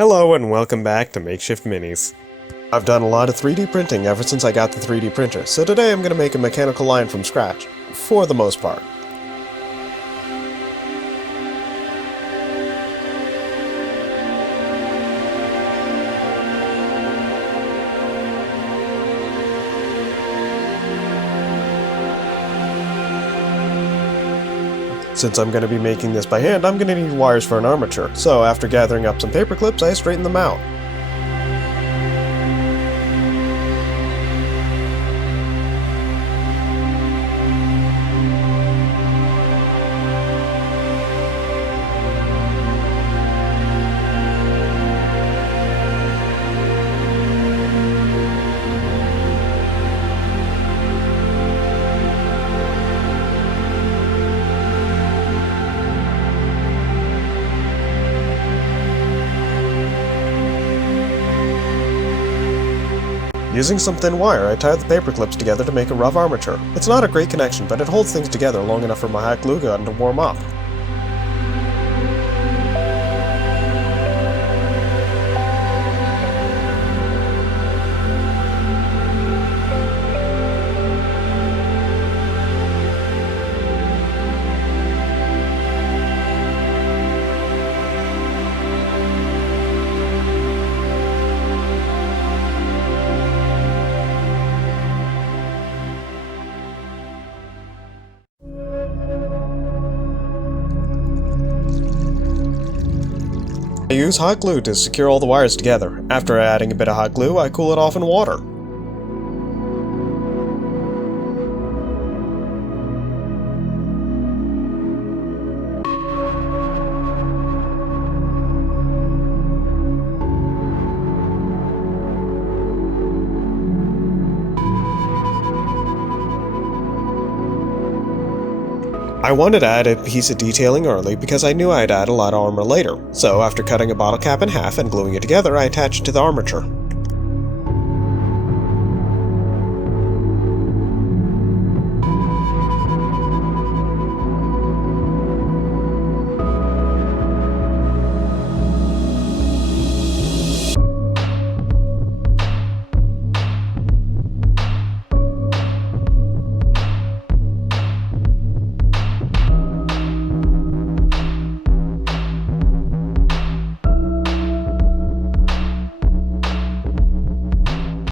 Hello and welcome back to Makeshift Minis. I've done a lot of 3D printing ever since I got the 3D printer, so today I'm going to make a mechanical line from scratch, for the most part. Since I'm going to be making this by hand, I'm going to need wires for an armature, so after gathering up some paper clips, I straighten them out. Using some thin wire, I tied the paper clips together to make a rough armature. It's not a great connection, but it holds things together long enough for my hot glue gun to warm up. I use hot glue to secure all the wires together. After adding a bit of hot glue, I cool it off in water. I wanted to add a piece of detailing early because I knew I'd add a lot of armor later, so after cutting a bottle cap in half and gluing it together, I attached it to the armature.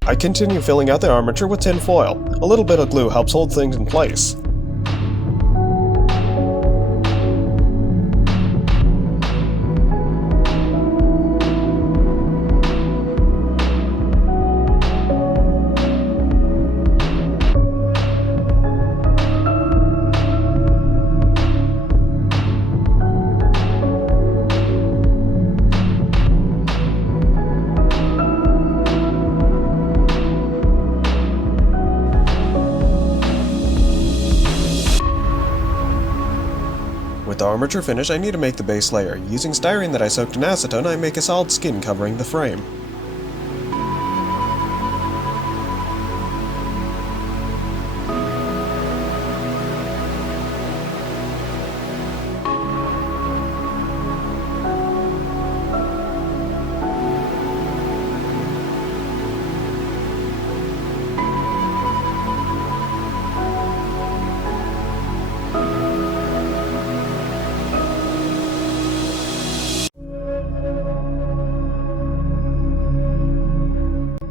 I continue filling out the armature with tin foil. A little bit of glue helps hold things in place. With the armature finished, I need to make the base layer. Using styrene that I soaked in acetone, I make a solid skin covering the frame.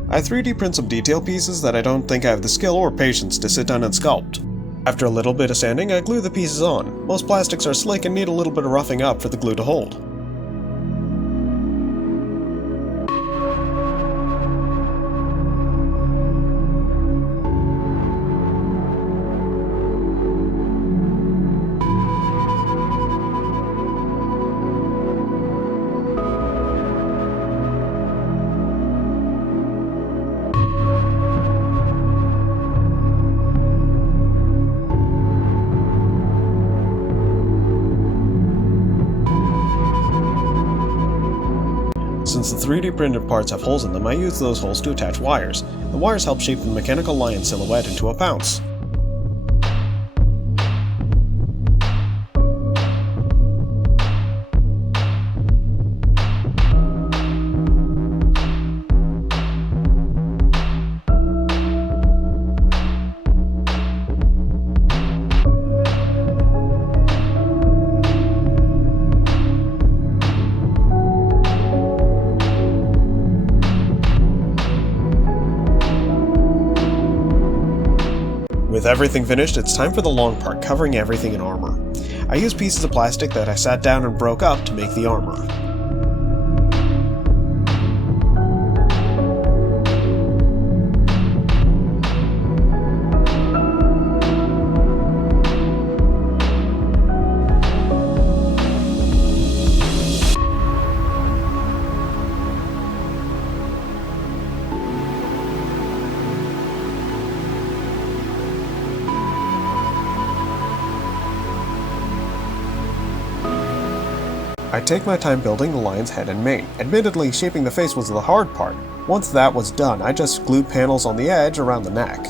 I 3D print some detail pieces that I don't think I have the skill or patience to sit down and sculpt. After a little bit of sanding, I glue the pieces on. Most plastics are slick and need a little bit of roughing up for the glue to hold. Since the 3D printed parts have holes in them, I use those holes to attach wires. The wires help shape the mechanical lion silhouette into a pounce. everything finished, it's time for the long part, covering everything in armor. I used pieces of plastic that I sat down and broke up to make the armor. I take my time building the lion's head and mane. Admittedly, shaping the face was the hard part. Once that was done, I just glued panels on the edge around the neck.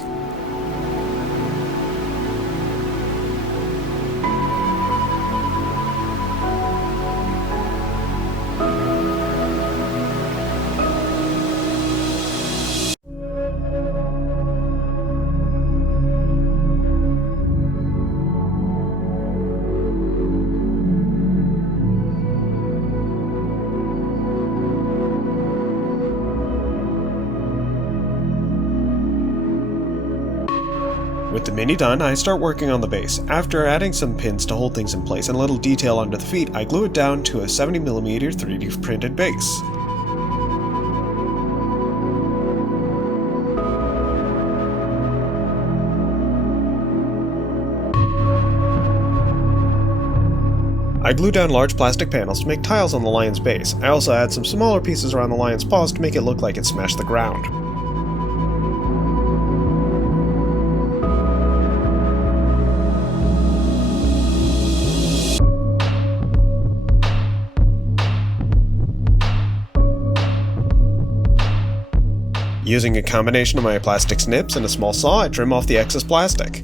With the mini done, I start working on the base. After adding some pins to hold things in place and a little detail under the feet, I glue it down to a 70mm 3D printed base. I glue down large plastic panels to make tiles on the lion's base. I also add some smaller pieces around the lion's paws to make it look like it smashed the ground. Using a combination of my plastic snips and a small saw, I trim off the excess plastic.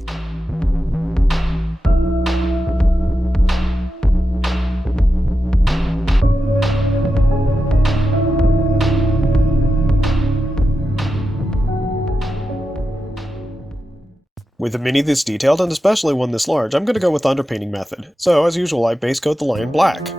With a mini this detailed, and especially one this large, I'm going to go with the underpainting method. So, as usual, I base coat the lion black.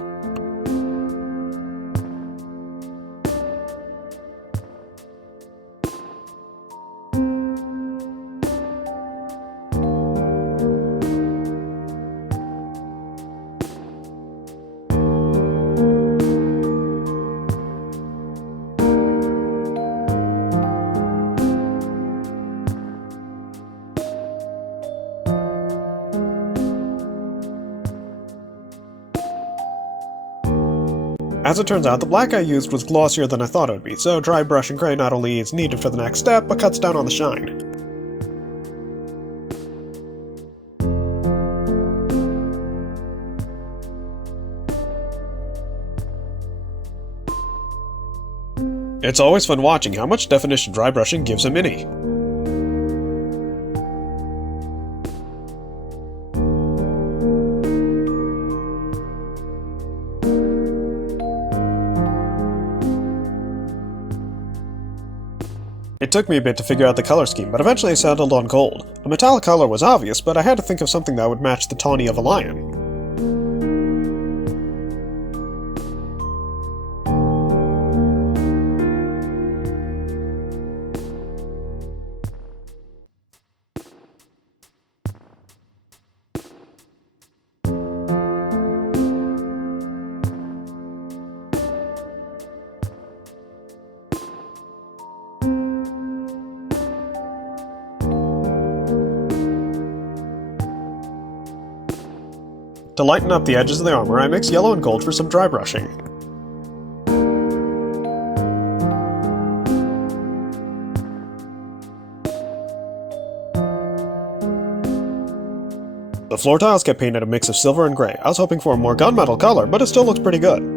As it turns out, the black I used was glossier than I thought it would be, so dry brush and gray not only is needed for the next step, but cuts down on the shine. It's always fun watching how much definition dry brushing gives a mini. It took me a bit to figure out the color scheme, but eventually I settled on gold. A metallic color was obvious, but I had to think of something that would match the tawny of a lion. To lighten up the edges of the armor, I mix yellow and gold for some dry brushing. The floor tiles get painted a mix of silver and gray. I was hoping for a more gunmetal color, but it still looks pretty good.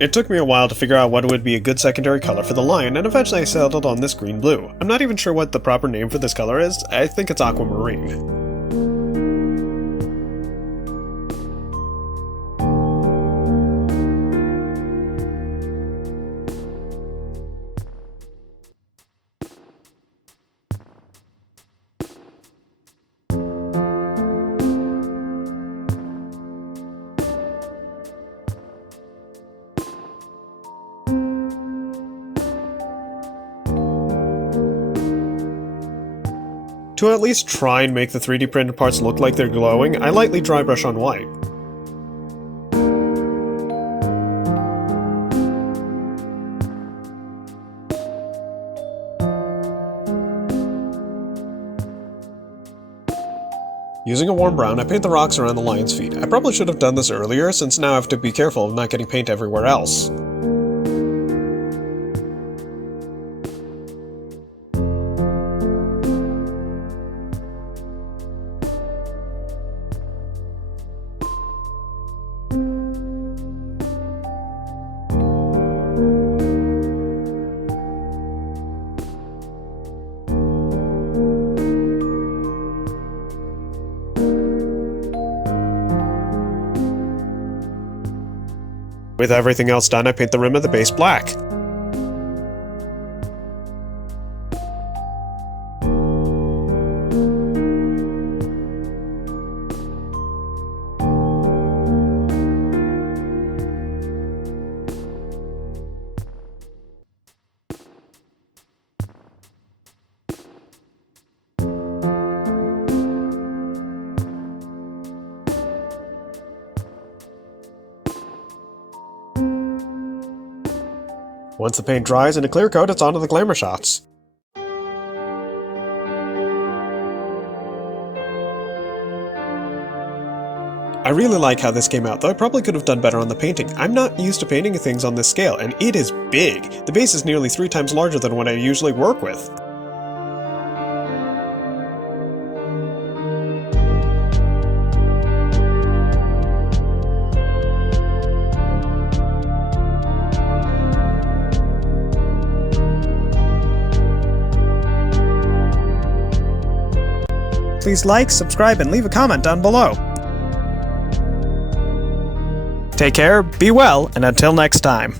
It took me a while to figure out what would be a good secondary color for the lion, and eventually I settled on this green-blue. I'm not even sure what the proper name for this color is. I think it's aquamarine. To at least try and make the 3D printed parts look like they're glowing, I lightly dry brush on white. Using a warm brown, I paint the rocks around the lion's feet. I probably should have done this earlier, since now I have to be careful of not getting paint everywhere else. With everything else done, I paint the rim of the base black. Once the paint dries in a clear coat, it's onto the glamour shots. I really like how this came out, though I probably could have done better on the painting. I'm not used to painting things on this scale, and it is big! The base is nearly 3 times larger than what I usually work with. Please like, subscribe, and leave a comment down below. Take care, be well, and until next time.